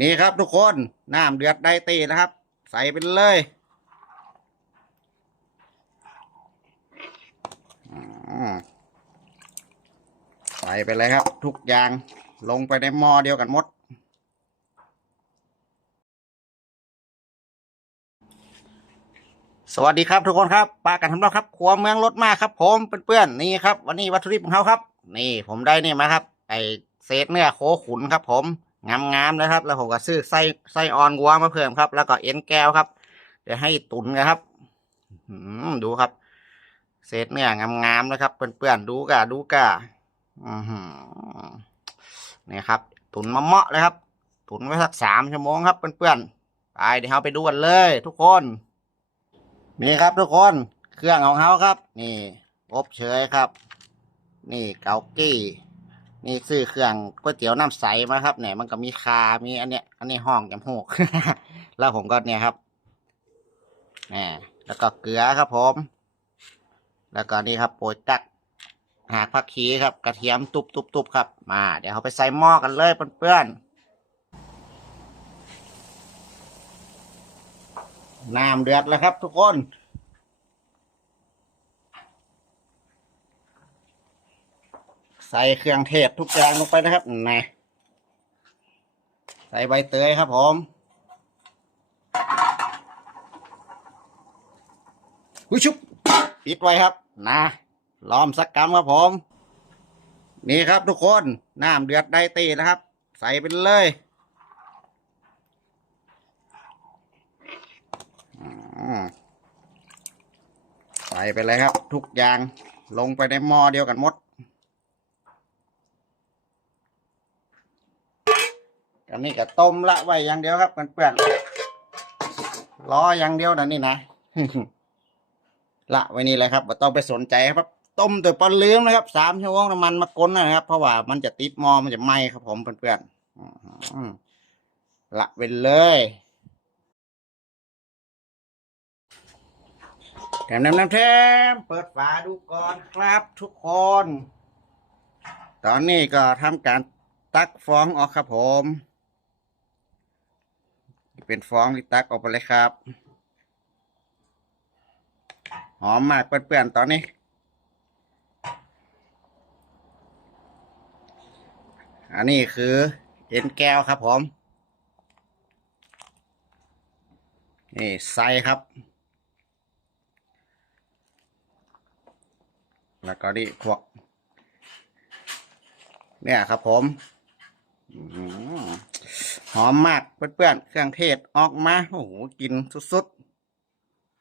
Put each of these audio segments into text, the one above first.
นี่ครับทุกคน น้ำเดือดได้ตีนะครับ ใส่ไปเลยใส่ไปเลยครับ ทุกอย่างลงไปในหม้อเดียวกันหมด สวัสดีครับทุกคนครับปลากันทำรอบครับครัวเมืองรถมากครับ ผมเพื่อนๆนี่ครับ วันนี้วัตถุดิบของเขาครับ นี่ผมได้นี่มาครับ ไอเศษเนื้อโคขุนครับ ผม งามๆนะครับ แล้วผมก็ซื้อไส้ไส้ออนวัวมาเพิ่มครับ แล้วก็เอ็นแก้วครับ เดี๋ยวให้ตุนนะครับอืดูครับ เศษเนื้องามๆนะครับเพื่อนๆดูกะดูกะอือนี่ครับ ตุนมะเมาะเลยครับ ตุนไว้สักสามชั่วโมงครับเพื่อนๆไปเดี๋ยวเราไปดูกันเลย ทุกคนนี่ครับทุกคนเครื่องของเขาครับ นี่อบเชยครับ นี่เกากี้ นี่ซื้อเครื่องก๋วยเตี๋ยวน้ำใสมาครับเนี่ยมันก็มีคา มีอันเนี้ย อันนี้ห้องจำหก แล้วผมก็เนี่ยครับนี่แล้วก็เกลือครับผม แล้วก็นี่ครับโปรยกักหากผักชีครับ กระเทียมตุบตุบตุบครับ มา เดี๋ยวเขาไปใส่หม้อกันเลยเพื่อนๆน้ำเดือดแล้วครับทุกคน ใส่เครื่องเทศทุกอย่างลงไปนะครับนี่ใส่ใบเตยครับผมหุยชุบปิดไว้ครับ นะล้อมสักกรรมครับผม นี่ครับทุกคนน้ำเดือดได้ตีนะครับ ใส่ไปเลยใส่ไปเลยครับ ทุกอย่างลงไปในหม้อเดียวกันหมด อันนี้ก็ต้มละไว้อย่างเดียวครับเพื่อนๆรออย่างเดียวนะนี่นะละไว้นี่เลยครับไม่ต้องไปสนใจครับ ต้มตัวปลาลืมนะครับสามชั่วโมงน้ำมันมากลนนะครับ เพราะว่ามันจะติดหมอมันจะไหม้ครับ ผมเพื่อนๆอืมละไปเลยแถมน้ำน้ำแถมเปิดฝาดูก่อนครับทุกคน ตอนนี้ก็ทำการตักฟองออกครับผม เป็นฟองที่ตักออกไปเลยครับ หอมมากเปื่อนๆตอนนี้ อันนี้คือเอ็นแก้วครับผม นี่ใส่ครับ แล้วก็นี่พวก เนี่ยครับผม อื หอมมากเพื่อนๆเครื่องเทศออกมาโอ้โหกินสุด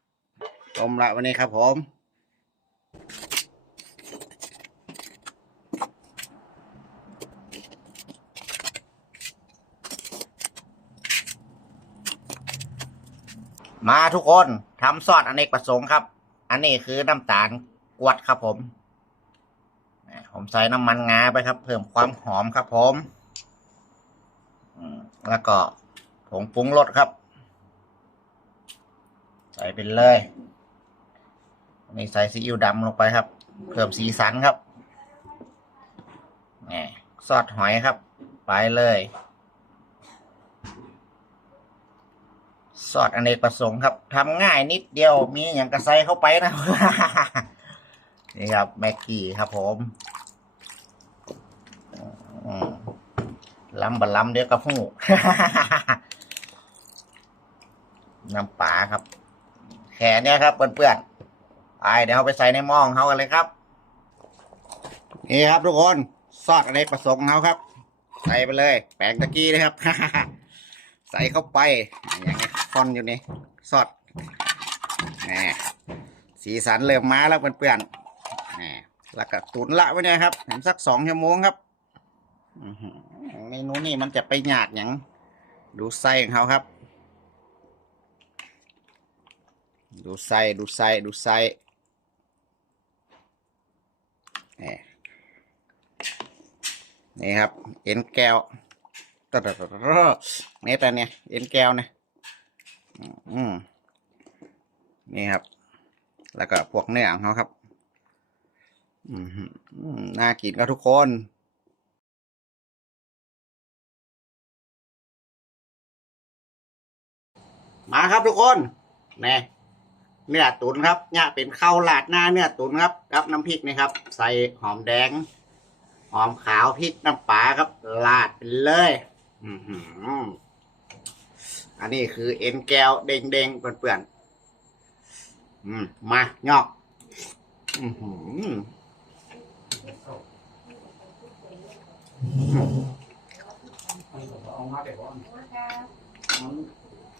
ๆต้มละวันนี้ครับผมมาทุกคนทำซอสอเนกประสงค์ครับ อันนี้คือน้ำตาลกวดครับผม ผมใส่น้ำมันงาไปครับ เพิ่มความหอมครับผม แล้วก็ผงปรุงรสครับ ใส่ไปเลยนี่ใส่ซีอิ๊วดำลงไปครับ เพิ่มสีสันครับนี่ซอสหอยครับ ไปเลยซอสอเนกประสงค์ครับทำง่ายนิดเดียวมีอย่างกระใสเข้าไปนะ นี่ครับแม็กกี้ครับผม อืม ล้ำบะล้ำเดี๋ยวกระหูน้ำปลาครับแค่เนี้ยครับเพื่อนๆไปเดี๋ยวเอาไปใส่ในหม้อของเขากันเลยครับ นี่ครับทุกคนซอสอเนกประสงค์ของเขาครับ ใส่ไปเลย แปงตะกี้นะครับ ใส่เข้าไป อย่างนี้ฟอนอยู่นี่ซอสแหมสีสันเริ่มมาแล้วเพื่อนๆแหมแล้วก็ตุนละไว้เนี่ยครับเห็นสักสองชั่วโมงครับ อือ เมนูนี่มันจะไปหยากอย่างดูไส้ของเขาครับ ดูไส้ดูไส้ดูไส้นี่นี่ครับ เอ็นแก้วตะตะตะตะนี่แต่เนี่ยเอ็นแก้วเนี่ยอืมนี่ครับ แล้วก็พวกเนื้อของเขาครับ อืมน่ากินก็ทุกคน มาครับทุกคนนี่เนื้อตุ๋นครับเนี่ยเป็นข้าวหลาดหน้าเนื้อตุ๋นครับกับน้ำพริกนี่ครับ ใส่หอมแดง หอมขาวพริกน้ำปลาครับลาดไปเลยอันนี้คือเอ็นแก้วเด้งเด้งๆเปื่อนๆอืมมายอกอือหือ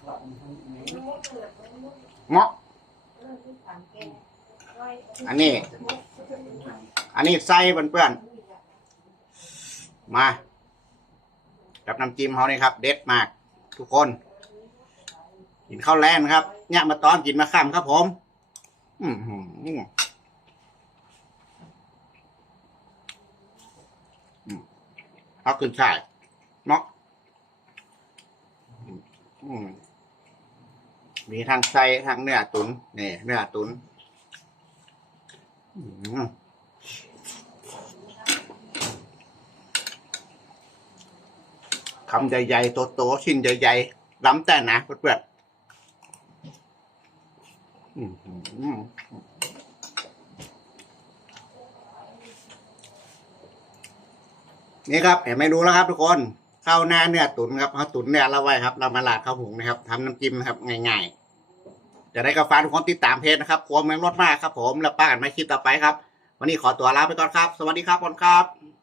เนเงาะอันนี้ อันนี้ไส้เปื่อนๆมา กับน้ำจิ้มเขานี่ครับ เด็ดมาก ทุกคน กินข้าวแรงครับเนี่ยมาตอนกินมาค่ำครับผมอือหืออืมเอาขึ้นช่ายเนาะอืม มีทั้งไส้ทั้งเนื้อตุนนี่เนื้อตุนคำใหญ่ๆโตๆชิ้นใหญ่ๆล้ำแต่นะเพื่อนๆนี่ครับเห็นไหมรู้แล้วครับทุกคนข้าวหน้าเนื้อตุ๋นครับเขาตุ๋นเนี่ยเราไว้ครับ เรามาลาดข้าวหุงนะครับทำน้ำจิ้มครับง่ายๆ จะได้กาแฟทุกคนติดตามเพจนะครับครัวเมืองรสมากครับผมแล้วป้ากันไม่คลิปต่อไปครับ วันนี้ขอตัวลาไปก่อนครับ สวัสดีครับคนครับ